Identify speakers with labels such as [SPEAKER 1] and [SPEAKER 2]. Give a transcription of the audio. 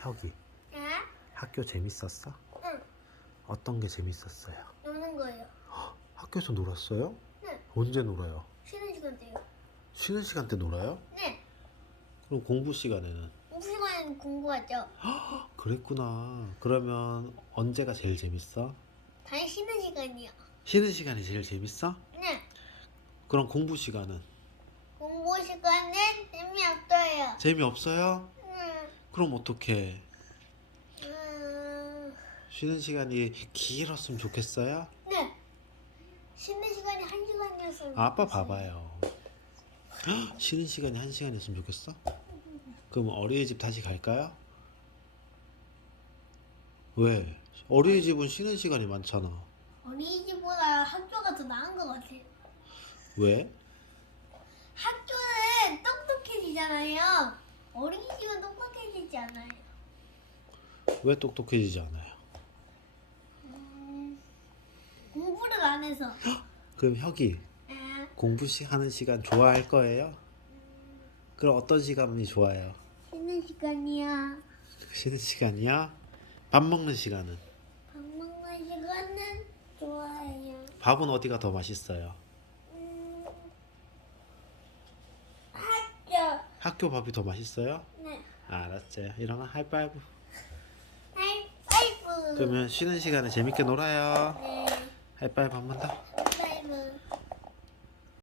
[SPEAKER 1] 혁이
[SPEAKER 2] 네?
[SPEAKER 1] 학교 재밌었어?
[SPEAKER 2] 응.
[SPEAKER 1] 어떤 게 재밌었어요?
[SPEAKER 2] 노는 거예요.
[SPEAKER 1] 학교에서 놀았어요?
[SPEAKER 2] 네.
[SPEAKER 1] 언제 놀아요?
[SPEAKER 2] 쉬는 시간 돼요.
[SPEAKER 1] 쉬는 시간 때 놀아요?
[SPEAKER 2] 네.
[SPEAKER 1] 그럼 공부 시간에는?
[SPEAKER 2] 공부 시간에는 공부하죠.
[SPEAKER 1] 그랬구나. 그러면 언제가 제일 재밌어?
[SPEAKER 2] 다시 쉬는 시간이요.
[SPEAKER 1] 쉬는 시간이 제일 재밌어?
[SPEAKER 2] 네.
[SPEAKER 1] 그럼 공부 시간은?
[SPEAKER 2] 공부 시간은 재미없어요.
[SPEAKER 1] 재미없어요?
[SPEAKER 2] 음,
[SPEAKER 1] 그럼 어떡해?
[SPEAKER 2] 음,
[SPEAKER 1] 쉬는 시간이 길었으면 좋겠어요?
[SPEAKER 2] 네. 쉬는 시간이 한 시간이었어요.
[SPEAKER 1] 아빠 봐봐요. 헉, 쉬는 시간이 한 시간이었으면 좋겠어? 그럼 어린이집 다시 갈까요? 왜? 어린이집은 쉬는 시간이 많잖아.
[SPEAKER 2] 어린이집보다 학교가 더 나은 것 같아요.
[SPEAKER 1] 왜?
[SPEAKER 2] 학교는 똑똑해지잖아요. 어린이집은 않아요.
[SPEAKER 1] 왜 똑똑해지지 않아요?
[SPEAKER 2] 음, 공부를 안 해서.
[SPEAKER 1] 그럼 혁이
[SPEAKER 2] 에,
[SPEAKER 1] 공부 시 하는 시간 좋아할 거예요? 그럼 어떤 시간이 좋아요?
[SPEAKER 2] 쉬는 시간이야.
[SPEAKER 1] 쉬는 시간이야? 밥 먹는 시간은?
[SPEAKER 2] 밥 먹는 시간은 좋아해요.
[SPEAKER 1] 밥은 어디가 더 맛있어요?
[SPEAKER 2] 음, 학교.
[SPEAKER 1] 학교 밥이 더 맛있어요?
[SPEAKER 2] 네.
[SPEAKER 1] 알았어요. 일어나 하이파이브.
[SPEAKER 2] 하이파이브.
[SPEAKER 1] 그러면 쉬는 시간에 재밌게 놀아요.
[SPEAKER 2] 네.
[SPEAKER 1] 하이파이브 한 번 더.